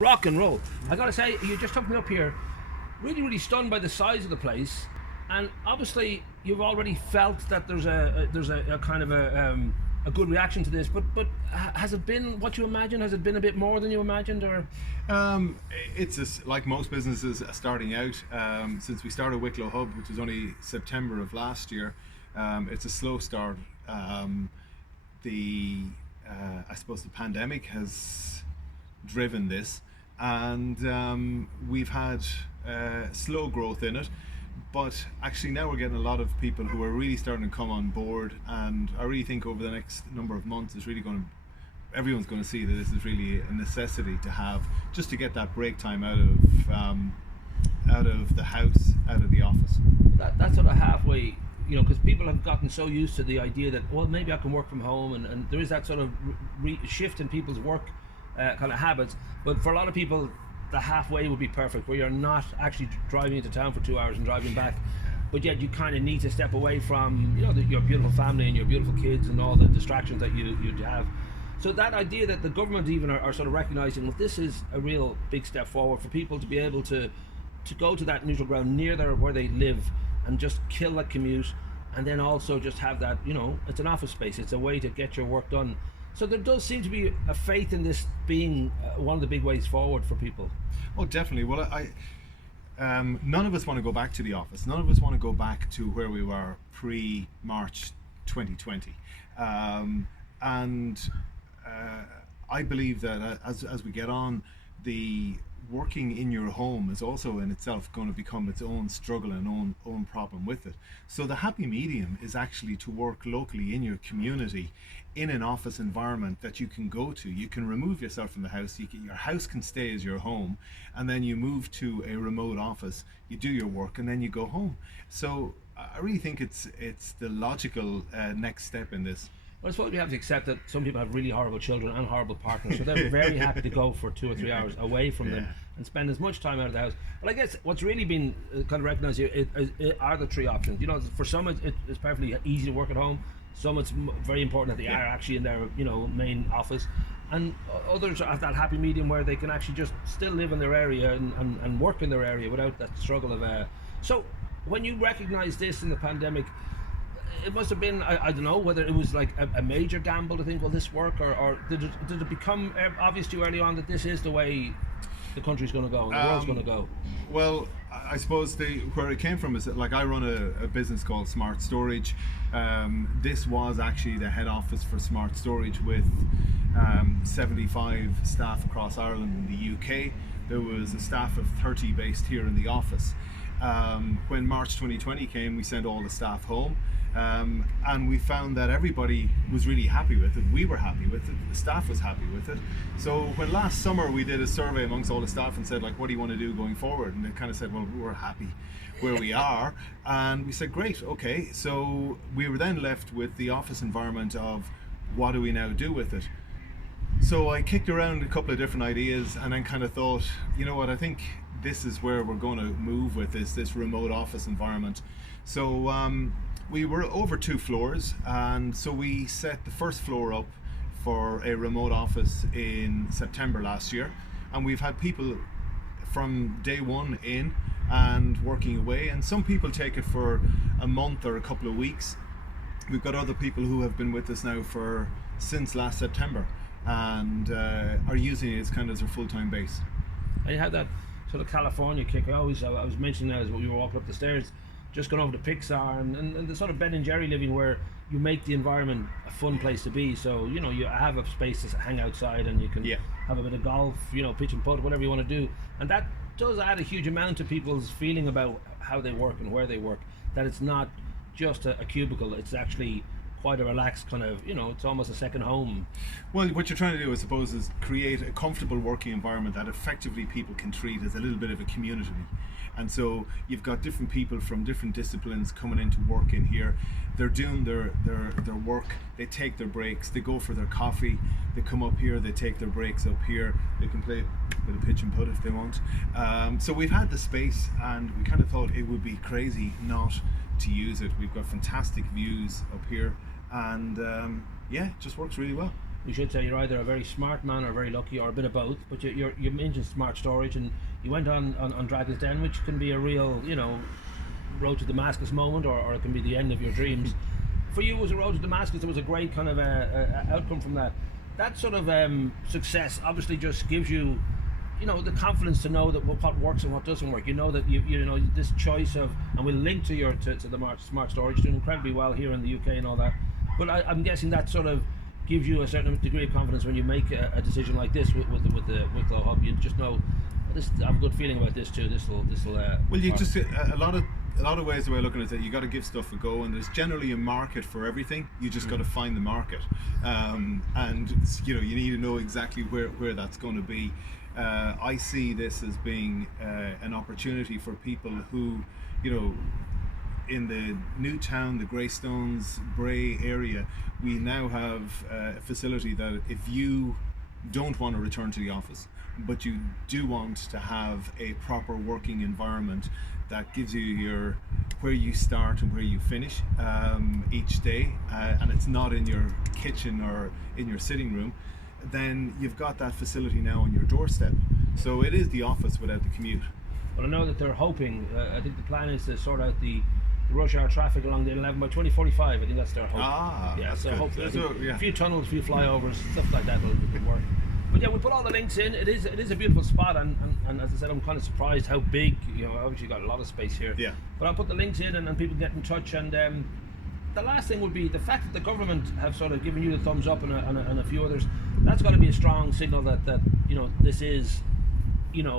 Rock and roll. I gotta say, you just took me up here, really stunned by the size of the place, and obviously you've already felt that there's a kind of a good reaction to this. But has it been what you imagined? Has it been a bit more than you imagined, or? It's like most businesses starting out. Since we started Wicklow Hub, which was only September of last year, it's a slow start. I suppose the pandemic has driven this, and we've had slow growth in it, but actually now we're getting a lot of people who are really starting to come on board, and I really think over the next number of months it's really going to, everyone's going to see that this is really a necessity to have, just to get that break time out of the house, out of the office. That's sort of halfway, because people have gotten so used to the idea that, well, maybe I can work from home, and there is that sort of shift in people's work kind of habits. But for a lot of people, the halfway would be perfect, where you're not actually driving into town for 2 hours and driving back, but yet you kind of need to step away from your beautiful family and your beautiful kids and all the distractions that you'd have. So that idea that the government even are sort of recognizing, well, this is a real big step forward for people to be able to go to that neutral ground near where they live and just kill that commute, and then also just have that, it's an office space, it's a way to get your work done. So there does seem to be a faith in this being one of the big ways forward for people. Oh, definitely. Well, none of us want to go back to the office. None of us want to go back to where we were pre-March 2020. I believe that as we get on, the working in your home is also in itself going to become its own struggle and own problem with it. So the happy medium is actually to work locally in your community, in an office environment that you can go to. You can remove yourself from the house. Your house can stay as your home, and then you move to a remote office, you do your work, and then you go home. So I really think it's the logical next step in this. Well, I suppose we have to accept that some people have really horrible children and horrible partners, so they're very happy to go for 2 or 3 hours away from them and spend as much time out of the house. But I guess what's really been kind of recognised here are the three options. For some it's perfectly easy to work at home. Some it's very important that they are actually in their main office, and others have that happy medium where they can actually just still live in their area and work in their area without that struggle of. So when you recognise this in the pandemic, it must have been, I don't know whether it was like a major gamble to think, will this work, or did it become obvious to you early on that this is the way the country's going to go and the world's going to go? Well, I suppose where it came from is that, like, I run a business called Smart Storage. This was actually the head office for Smart Storage with 75 staff across Ireland and the UK. There was a staff of 30 based here in the office. When March 2020 came, we sent all the staff home. And we found that everybody was really happy with it. We were happy with it. The staff was happy with it. So when last summer we did a survey amongst all the staff and said, like, what do you want to do going forward? And they kind of said, well, we're happy where we are. And we said, great, okay. So we were then left with the office environment of, what do we now do with it? So I kicked around a couple of different ideas and then kind of thought, you know what, I think this is where we're going to move with this remote office environment. So we were over 2 floors, and so we set the first floor up for a remote office in September last year, and we've had people from day one in and working away, and some people take it for a month or a couple of weeks. We've got other people who have been with us now since last September and are using it as kind of their full-time base. And you had that sort of California kick. I was mentioning that as we were walking up the stairs, just going over to Pixar and the sort of Ben and Jerry living, where you make the environment a fun place to be. So you have a space to hang outside, and you can have a bit of golf, pitch and putt, whatever you want to do, and that does add a huge amount to people's feeling about how they work and where they work. That it's not just a cubicle; it's actually quite a relaxed kind of, it's almost a second home. Well, what you're trying to do, I suppose, is create a comfortable working environment that effectively people can treat as a little bit of a community. And so you've got different people from different disciplines coming in to work in here. They're doing their work, they take their breaks, they go for their coffee, they come up here, they take their breaks up here, they can play a bit of pitch and putt if they want. So we've had the space, and we kind of thought it would be crazy not to use it. We've got fantastic views up here, and it just works really well. we should say you're either a very smart man or very lucky, or a bit of both. But you mentioned smart storage, and you went on Dragon's Den, which can be a real, road to Damascus moment, or it can be the end of your dreams. For you, it was a road to Damascus. There was a great kind of outcome from that. That sort of success obviously just gives you, the confidence to know that what works and what doesn't work. You know that you know this choice of, and we'll link to the smart storage, doing incredibly well here in the UK and all that. But I'm guessing that sort of gives you a certain degree of confidence when you make a decision like this with the Wicklow Hub. You just know, I have a good feeling about this too. This will. Well, you just a lot of ways the way of looking at it. You got to give stuff a go, and there's generally a market for everything. You just got to find the market, and you need to know exactly where that's going to be. I see this as being an opportunity for people who, in the Newtown, the Greystones, Bray area, we now have a facility that if you don't want to return to the office, but you do want to have a proper working environment that gives you where you start and where you finish each day, and it's not in your kitchen or in your sitting room, then you've got that facility now on your doorstep. So it is the office without the commute. But I know that they're hoping, I think the plan is to sort out the rush hour traffic along the 11 by 2045. I think that's their hope. Yeah, so hopefully yeah. A few tunnels, a few flyovers, stuff like that will work. But yeah, we put all the links in. It is a beautiful spot, and as I said, I'm kind of surprised how big. Obviously you've got a lot of space here. Yeah. But I'll put the links in, and people get in touch. And the last thing would be the fact that the government have sort of given you the thumbs up, and a few others. That's got to be a strong signal that this is,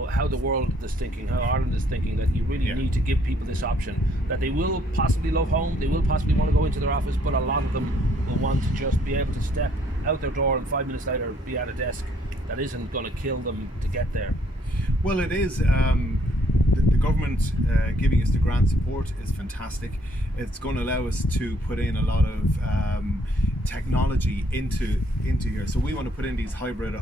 how the world is thinking, how Ireland is thinking, that you really need to give people this option, that they will possibly love home, they will possibly want to go into their office, but a lot of them will want to just be able to step out their door and 5 minutes later be at a desk that isn't going to kill them to get there. Well, it is. The government giving us the grant support is fantastic. It's going to allow us to put in a lot of technology into here. So we want to put in these hybrid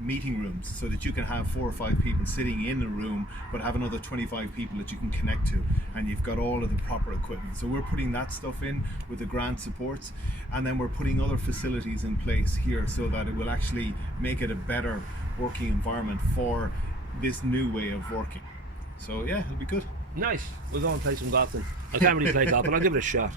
meeting rooms so that you can have 4 or 5 people sitting in a room, but have another 25 people that you can connect to, and you've got all of the proper equipment. So we're putting that stuff in with the grant supports, and then we're putting other facilities in place here so that it will actually make it a better working environment for this new way of working. So yeah, it'll be good. Nice. We'll go and play some golf then. I can't really play golf, but I'll give it a shot.